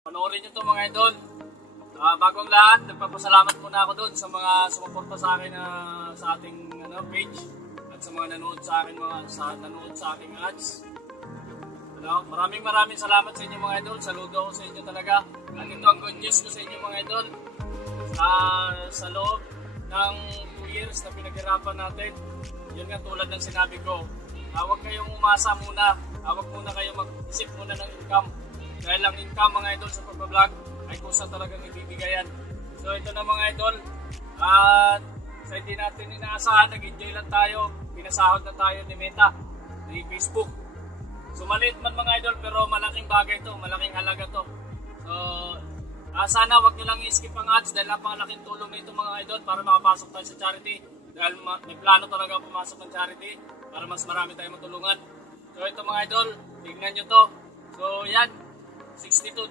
Panoorin nyo to mga idol. Bagong lahat, nagpapasalamat muna ako doon sa mga sumuporta sa akin sa ating page at sa mga nanood sa akin nanood sa aking ads. Maraming salamat sa inyo mga idol. Saludo ako sa inyo talaga. At ito ang good news ko sa inyo mga idol. Sa loob ng 2 years na pinaghirapan natin, yun nga tulad ng sinabi ko, huwag kayong umasa muna. Huwag muna kayong mag-isip muna ng income. Dahil ang income mga idol sa pagbablog ay kusa talagang ibibigayan. So ito na mga idol. At sa hindi natin inaasahan, nag-enjoy lang tayo. Pinasahod na tayo ni Meta, ni Facebook. So maliit man mga idol pero malaking bagay to, malaking halaga to. So sana wag nyo lang i-skip ang ads dahil napakalaking tulong nito mga idol para makapasok tayo sa charity. Dahil may plano talaga pumasok ng charity para mas marami tayong matulungan. So ito mga idol, tignan nyo to. So yan, 62